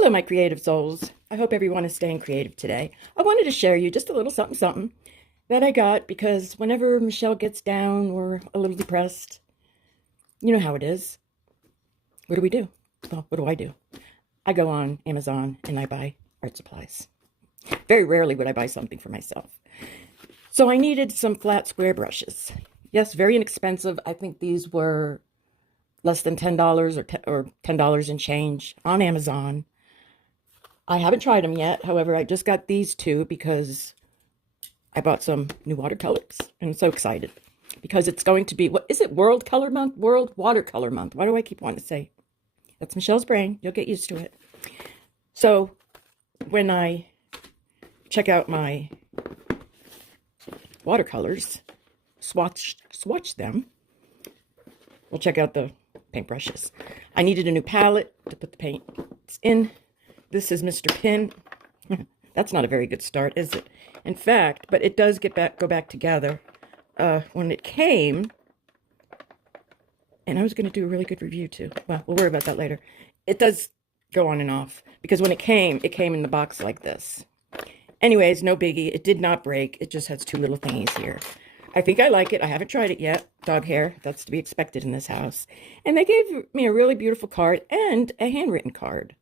Hello, my creative souls. I hope everyone is staying creative today. I wanted to share you just a little something that I got because whenever Michelle gets down or a little depressed, you know how it is. What do we do? Well, what do? I go on Amazon and I buy art supplies. Very rarely would I buy something for myself. So I needed some flat square brushes. Yes, very inexpensive. I think these were less than $10 or $10 and change on Amazon. I haven't tried them yet. However, I just got these two because I bought some new watercolors. And I'm so excited because it's going to be, what is it, World Color Month? World Watercolor Month. Why do I keep wanting to say? That's Michelle's brain. You'll get used to it. So when I check out my watercolors, swatch them, we'll check out the paintbrushes. I needed a new palette to put the paints in. This is Mr. Pin. That's not a very good start, is it? In fact, but it does go back together. When it came, and I was going to do a really good review too. Well, we'll worry about that later. It does go on and off because when it came in the box like this. Anyways, no biggie. It did not break. It just has two little thingies here. I think I like it. I haven't tried it yet. Dog hair. That's to be expected in this house. And they gave me a really beautiful card and a handwritten card.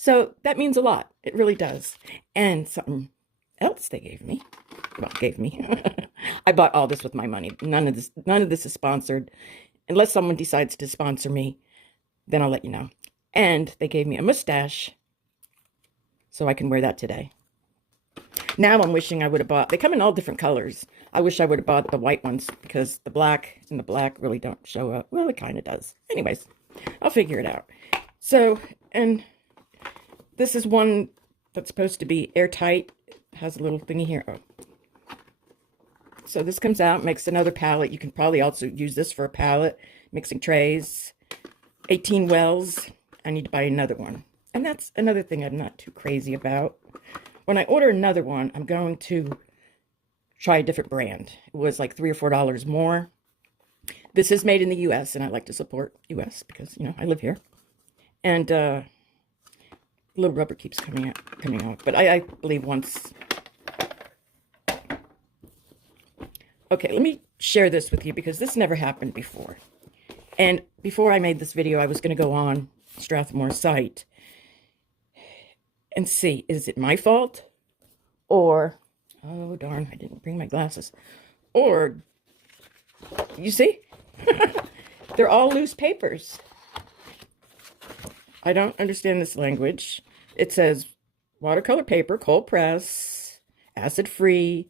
So that means a lot. It really does. And something else they gave me. Well, I bought all this with my money. None of this is sponsored. Unless someone decides to sponsor me, then I'll let you know. And they gave me a mustache so I can wear that today. Now I'm wishing I would have bought, they come in all different colors. I wish I would have bought the white ones because the black and the black really don't show up. Well, it kind of does. Anyways, I'll figure it out. So, and this is one that's supposed to be airtight. It has a little thingy here. Oh. So this comes out, makes another palette. You can probably also use this for a palette. Mixing trays. 18 wells. I need to buy another one. And that's another thing I'm not too crazy about. When I order another one, I'm going to try a different brand. It was like $3 or $4 more. This is made in the U.S. and I like to support U.S. because, you know, I live here. And little rubber keeps coming off. But I believe once. Okay, let me share this with you because this never happened before. And before I made this video, I was going to go on Strathmore's site and see, is it my fault? Or, oh darn, I didn't bring my glasses. Or, you see? They're all loose papers. I don't understand this language. It says watercolor paper, cold press, acid free.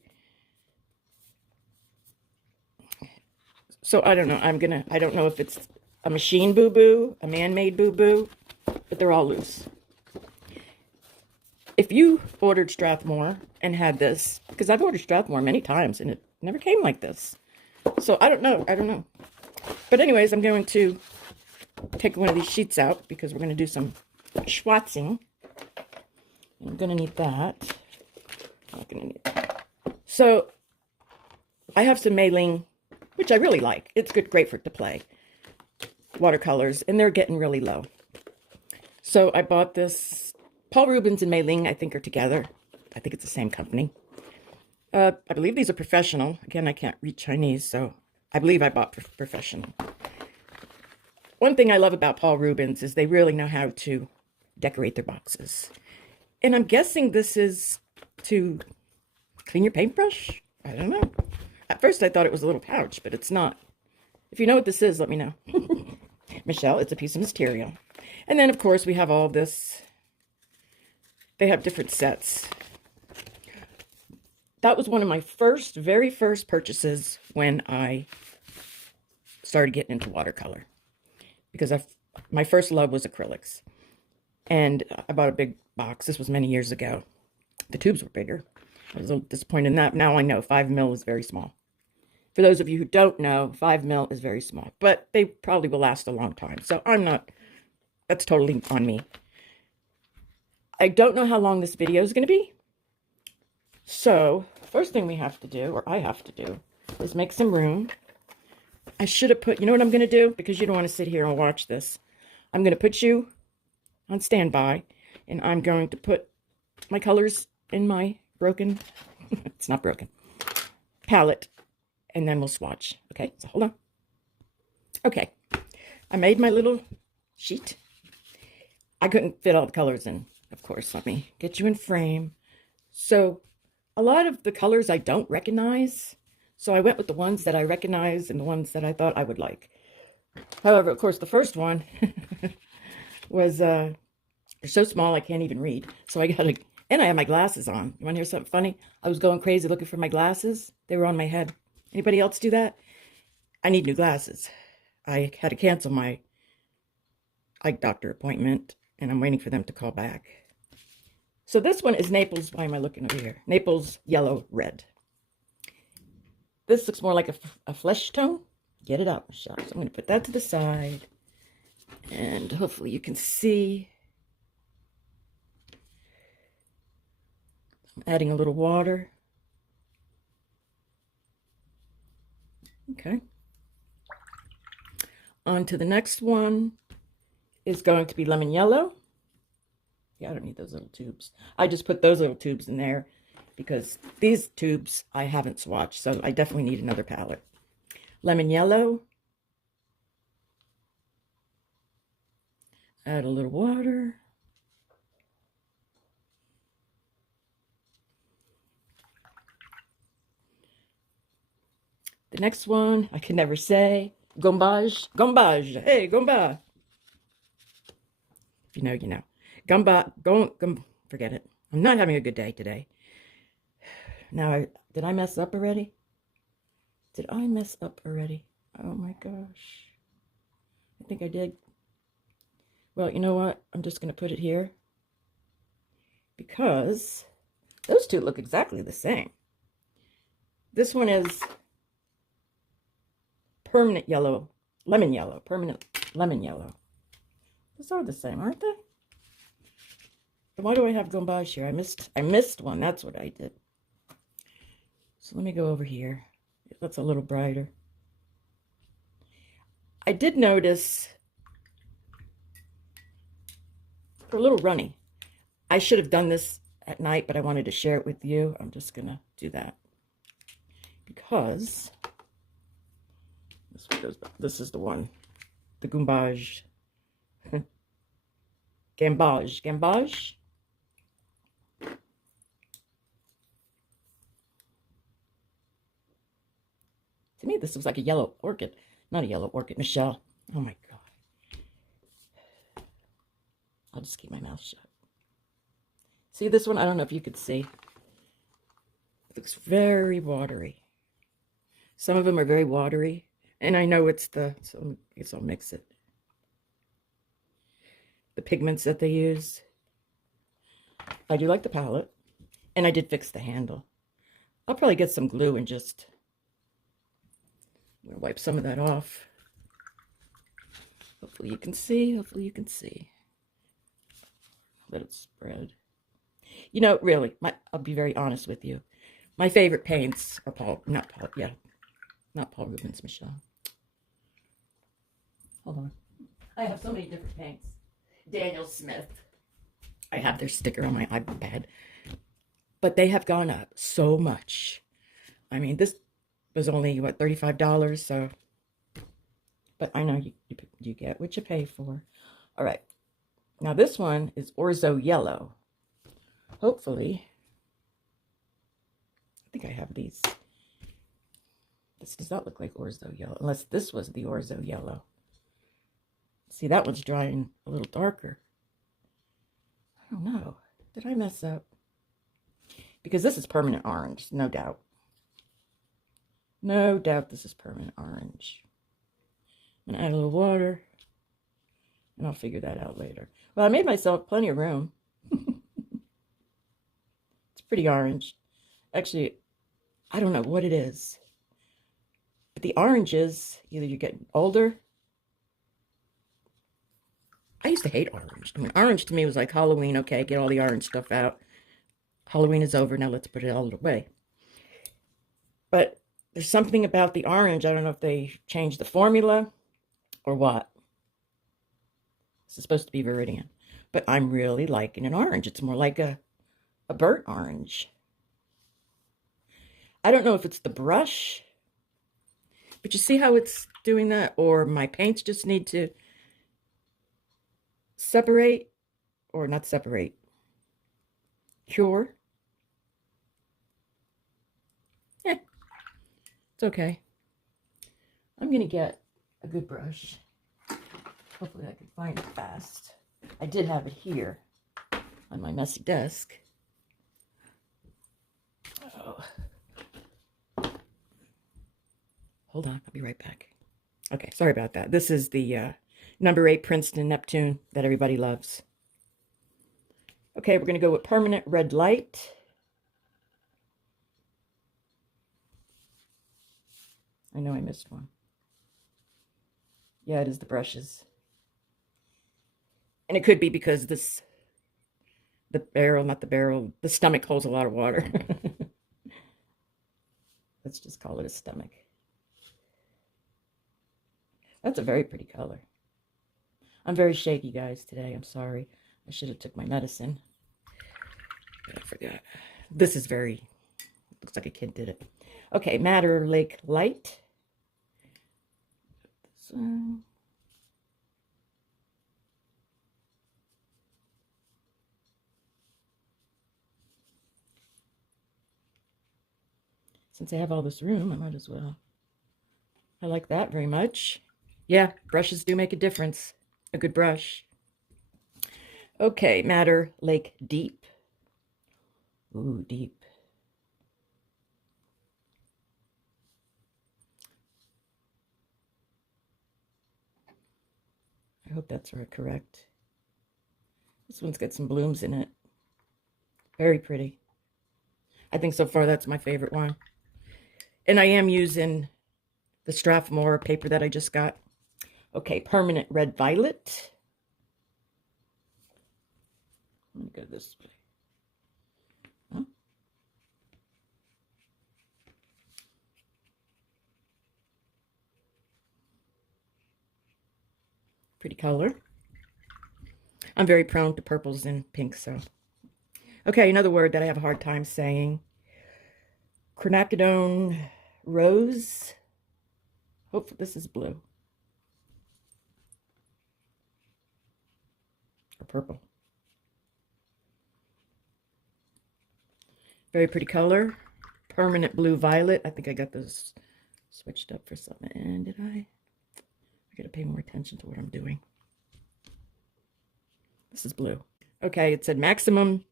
So I don't know. I don't know if it's a machine boo-boo, a man-made boo-boo, but they're all loose. If you ordered Strathmore and had this, because I've ordered Strathmore many times and it never came like this. So I don't know. But anyways, I'm going to take one of these sheets out because we're going to do some schwatzing. I'm going to need that. Not going to need that. So I have some mailing, which I really like. It's great to play. Watercolors, and they're getting really low. So I bought this. Paul Rubens and Mei Ling, I think, are together. I think it's the same company. I believe these are professional. Again, I can't read Chinese, so I believe I bought professional. One thing I love about Paul Rubens is they really know how to decorate their boxes. And I'm guessing this is to clean your paintbrush? I don't know. At first I thought it was a little pouch, but it's not. If you know what this is, let me know. Michelle, it's a piece of material. And then, of course, we have all this. They have different sets. That was one of my very first purchases when I started getting into watercolor. Because my first love was acrylics. And I bought a big box. This was many years ago. The tubes were bigger. I was a little disappointed in that. Now I know 5 mil is very small. For those of you who don't know, 5 mil is very small. But they probably will last a long time. So that's totally on me. I don't know how long this video is going to be. So, first thing we have to do, or I have to do, is make some room. I should have put, you know what I'm going to do? Because you don't want to sit here and watch this. I'm going to put you on standby, And I'm going to put my colors in my broken, it's not broken, palette. And then we'll swatch. Okay, so hold on. Okay, I made my little sheet. I couldn't fit all the colors in, of course. Let me get you in frame. So a lot of the colors I don't recognize. So I went with the ones that I recognize and the ones that I thought I would like. However, of course, the first one was so small I can't even read. So I got to, and I have my glasses on. You want to hear something funny? I was going crazy looking for my glasses. They were on my head. Anybody else do that? I need new glasses. I had to cancel my eye doctor appointment, and I'm waiting for them to call back. So this one is Naples. Why am I looking over here? Naples Yellow Red. This looks more like a flesh tone. Get it out, Michelle. So I'm going to put that to the side, and hopefully you can see. I'm adding a little water. Okay. On to the next one is going to be lemon yellow. Yeah, I don't need those little tubes. I just put those little tubes in there because these tubes I haven't swatched, so I definitely need another palette. Lemon yellow. Add a little water. The next one, I can never say. Gombage. Gombage. Hey, gomba. If you know, you know. Gumba. Forget it. I'm not having a good day today. Now, did I mess up already? Did I mess up already? Oh my gosh. I think I did. Well, you know what? I'm just going to put it here. Because those two look exactly the same. This one is permanent yellow, lemon yellow, permanent lemon yellow. Those are the same, aren't they? Then why do I have gombage here? I missed one. That's what I did. So let me go over here. That's a little brighter. I did notice they're a little runny. I should have done this at night, but I wanted to share it with you. I'm just gonna do that because this is the one, the gombage, gambage. To me, this looks like a yellow orchid. Not a yellow orchid, Michelle. Oh my God. I'll just keep my mouth shut. See this one? I don't know if you could see. It looks very watery. Some of them are very watery. And I know it's so I guess I'll mix it. The pigments that they use. I do like the palette. And I did fix the handle. I'll probably get some glue and just... I'm going to wipe some of that off. Hopefully you can see. Hopefully you can see. Let it spread. You know, really, I'll be very honest with you. My favorite paints are not Paul Rubens, Michelle. Hold on. I have so many different paints. Daniel Smith. I have their sticker on my iPad. But they have gone up so much. I mean, this was only, what, $35? So, but I know you get what you pay for. All right. Now this one is orzo yellow. Hopefully, I think I have these. This does not look like orzo yellow, unless this was the orzo yellow. See, that one's drying a little darker. I don't know. Did I mess up? Because this is permanent orange, no doubt. No doubt this is permanent orange. I'm going to add a little water, and I'll figure that out later. Well, I made myself plenty of room. It's pretty orange. Actually, I don't know what it is. But the oranges, either you're getting older. I used to hate orange. I mean, orange to me was like Halloween. Okay, get all the orange stuff out. Halloween is over. Now let's put it all away. But there's something about the orange. I don't know if they changed the formula or what. This is supposed to be Viridian. but I'm really liking an orange. It's more like a burnt orange. I don't know if it's the brush, but you see how it's doing that? Or my paints just need to separate, or not separate, cure. It's okay. I'm going to get a good brush. Hopefully I can find it fast. I did have it here on my messy desk. Oh. Hold on, I'll be right back. Okay, sorry about that. This is the number 8 Princeton Neptune that everybody loves. Okay, we're going to go with permanent red light. I know I missed one. Yeah, it is the brushes. And it could be because the stomach holds a lot of water. Let's just call it a stomach. That's a very pretty color. I'm very shaky, guys, today. I'm sorry. I should have took my medicine. But I forgot. This is very, looks like a kid did it. Okay, Madder Lake Light. So, since I have all this room, I might as well. I like that very much. Yeah, brushes do make a difference. A good brush. Okay, Madder Lake Deep. Ooh, deep. I hope that's correct. This one's got some blooms in it. Very pretty. I think so far that's my favorite one. And I am using the Strathmore paper that I just got. Okay, permanent red violet. Let me go this way. Huh? Pretty color. I'm very prone to purples and pinks, so. Okay, another word that I have a hard time saying. Quinacridone rose. Hopefully this is blue. Or purple. Very pretty color. Permanent blue violet. I think I got those switched up for something. And did I gotta pay more attention to what I'm doing. This is blue. Okay, it said maximum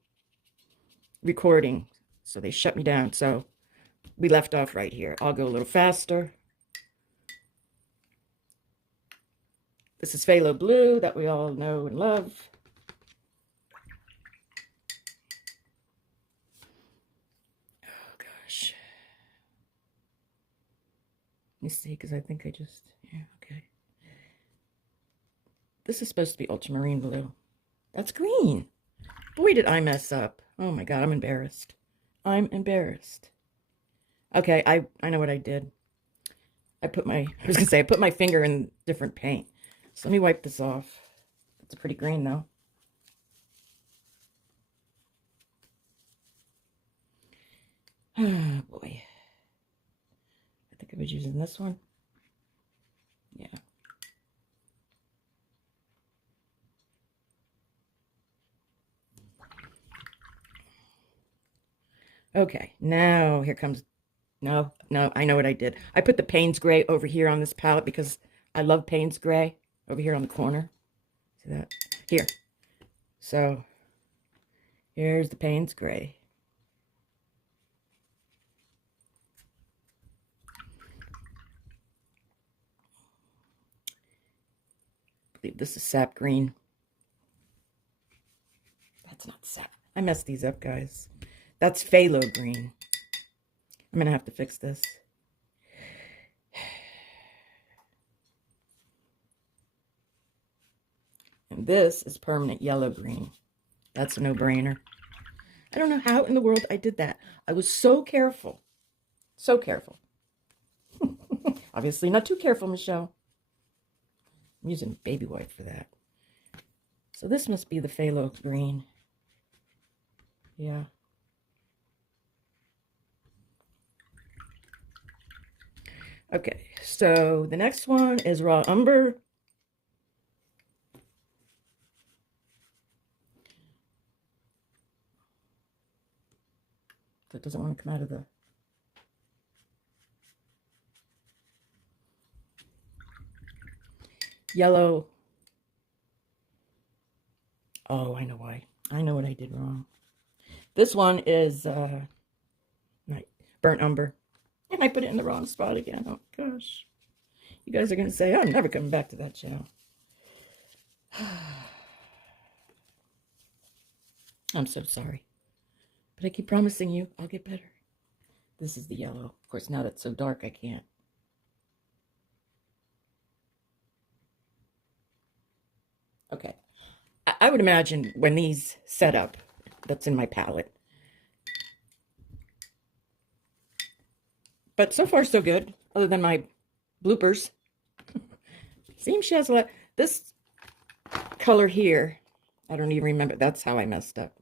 recording. So they shut me down. So we left off right here. I'll go a little faster. This is phthalo blue that we all know and love. Oh, gosh. Let me see, because I think I just, yeah, okay. This is supposed to be ultramarine blue. That's green. Boy, did I mess up. Oh, my God, I'm embarrassed. I'm embarrassed. Okay, I know what I did. I put my finger in different paint. So let me wipe this off. It's a pretty green, though. Oh, boy. I think I was using this one. Yeah. Okay, now here comes, no, I know what I did. I put the Payne's Gray over here on this palette because I love Payne's Gray over here on the corner. See that? Here. So, here's the Payne's Gray. I believe this is sap green. That's not sap. I messed these up, guys. That's phthalo green. I'm going to have to fix this. And this is permanent yellow green. That's a no-brainer. I don't know how in the world I did that. I was so careful. So careful. Obviously not too careful, Michelle. I'm using baby white for that. So this must be the phthalo green. Yeah. Okay, so the next one is raw umber. That doesn't want to come out of the... Yellow. Oh, I know why. I know what I did wrong. This one is burnt umber. And I put it in the wrong spot again. Oh, gosh. You guys are going to say, I'm never coming back to that channel. I'm so sorry. But I keep promising you I'll get better. This is the yellow. Of course, now that's so dark, I can't. Okay. I would imagine when these set up, that's in my palette. But so far, so good, other than my bloopers. Seems she has a lot. This color here, I don't even remember. That's how I messed up.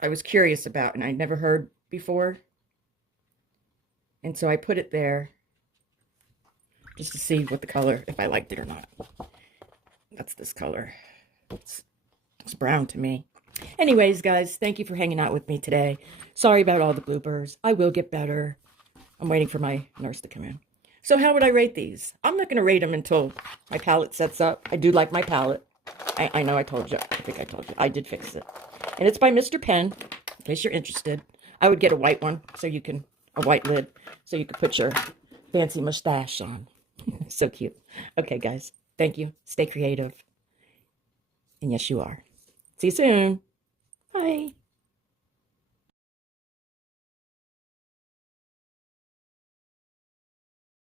I was curious about, and I'd never heard before. And so I put it there just to see what the color, if I liked it or not. That's this color. It's brown to me. Anyways, guys, thank you for hanging out with me today. Sorry about all the bloopers. I will get better. I'm waiting for my nurse to come in. So how would I rate these? I'm not going to rate them until my palette sets up. I do like my palette. I know I told you. I think I told you. I did fix it. And it's by Mr. Pen, in case you're interested. I would get a white one, so you can, a white lid, so you could put your fancy mustache on. So cute. Okay, guys. Thank you. Stay creative. And yes, you are. See you soon. Bye.